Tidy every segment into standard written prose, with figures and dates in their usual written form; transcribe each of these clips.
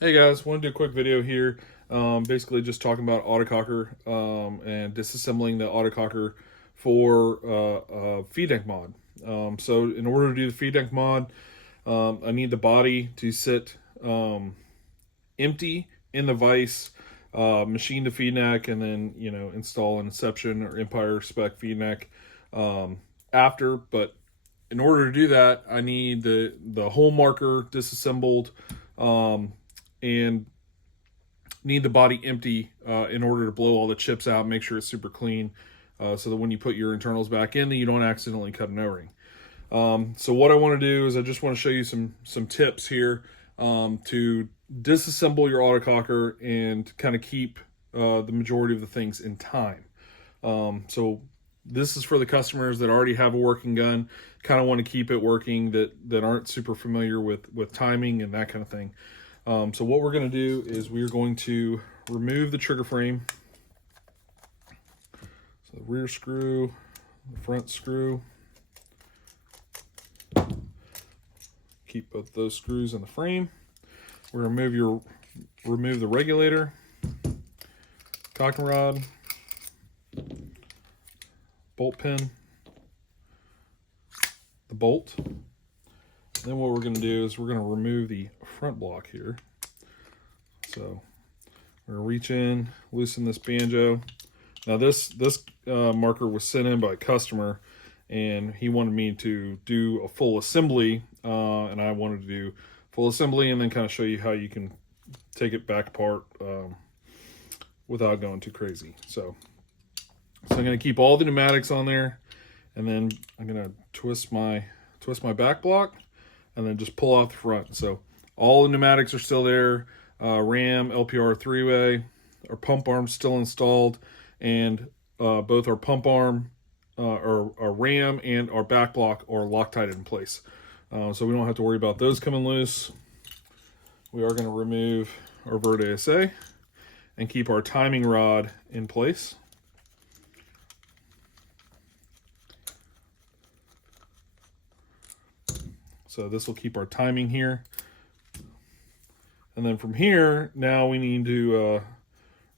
Hey guys, want to do a quick video here. Basically just talking about Autococker and disassembling the Autococker for Feedneck mod. So in order to do the Feedneck mod, I need the body to sit empty in the vise, machine the Feedneck, and then install an Inception or Empire spec Feedneck after. But in order to do that, I need the hole marker disassembled. And need the body empty in order to blow all the chips out, make sure it's super clean, so that when you put your internals back in, that you don't accidentally cut an O-ring. So what I want to do is I just want to show you some tips here to disassemble your autococker and kind of keep the majority of the things in time. So this is for the customers that already have a working gun, kind of want to keep it working, that aren't super familiar with timing and that kind of thing. So what we're going to do is we're going to remove the trigger frame. So the rear screw, the front screw. Keep both those screws in the frame. We're going to remove the regulator, cocking rod, bolt pin, the bolt. Then what we're going to do is we're going to remove the front block here. So we're going to reach in, loosen this banjo. Now this marker was sent in by a customer, and he wanted me to do a full assembly, and I wanted to do full assembly and then kind of show you how you can take it back apart without going too crazy. So I'm going to keep all the pneumatics on there, and then I'm going to twist my back block and then just pull off the front. So all the pneumatics are still there. RAM, LPR 3-way, our pump arm's still installed, and both our pump arm, our RAM, and our back block are Loctited in place. So we don't have to worry about those coming loose. We are going to remove our Vert ASA and keep our timing rod in place. So this will keep our timing here. And then from here, now we need to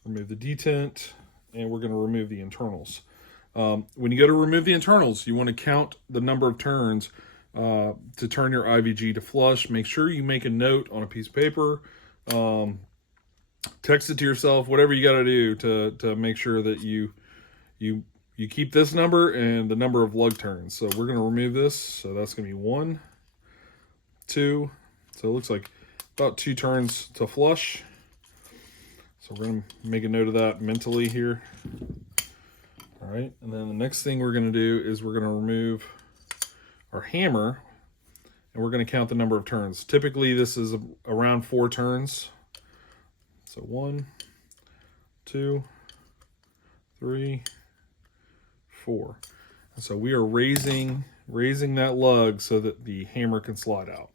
remove the detent, and we're going to remove the internals. When you go to remove the internals, you want to count the number of turns to turn your IVG to flush. Make sure you make a note on a piece of paper. Text it to yourself, whatever you got to do to make sure that you keep this number and the number of lug turns. So we're going to remove this. So that's going to be 1, 2. So it looks like about 2 turns to flush. So we're going to make a note of that mentally here. All right, and then the next thing we're going to do is we're going to remove our hammer, and we're going to count the number of turns. Typically this is around 4 turns. So 1, 2, 3, 4. And so we are raising that lug so that the hammer can slide out.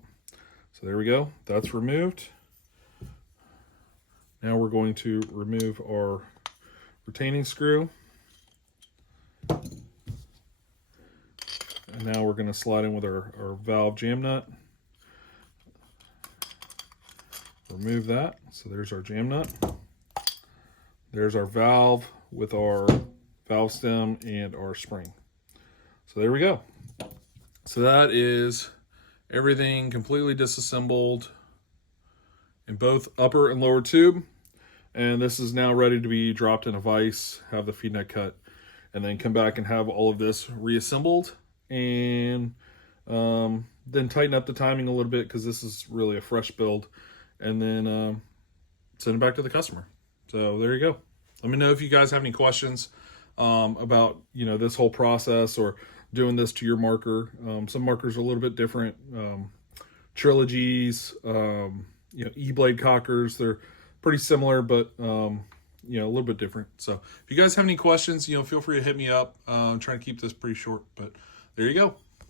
So there we go, that's removed. Now we're going to remove our retaining screw. And now we're going to slide in with our valve jam nut. Remove that. So there's our jam nut. There's our valve with our valve stem and our spring. So there we go. So that is everything completely disassembled in both upper and lower tube. And this is now ready to be dropped in a vise, have the Feedneck cut, and then come back and have all of this reassembled, and then tighten up the timing a little bit because this is really a fresh build, and then send it back to the customer. So there you go. Let me know if you guys have any questions about this whole process or doing this to your marker. Some markers are a little bit different. Trilogies, E-blade cockers, they're pretty similar, but a little bit different. So if you guys have any questions, feel free to hit me up. I'm trying to keep this pretty short, but there you go.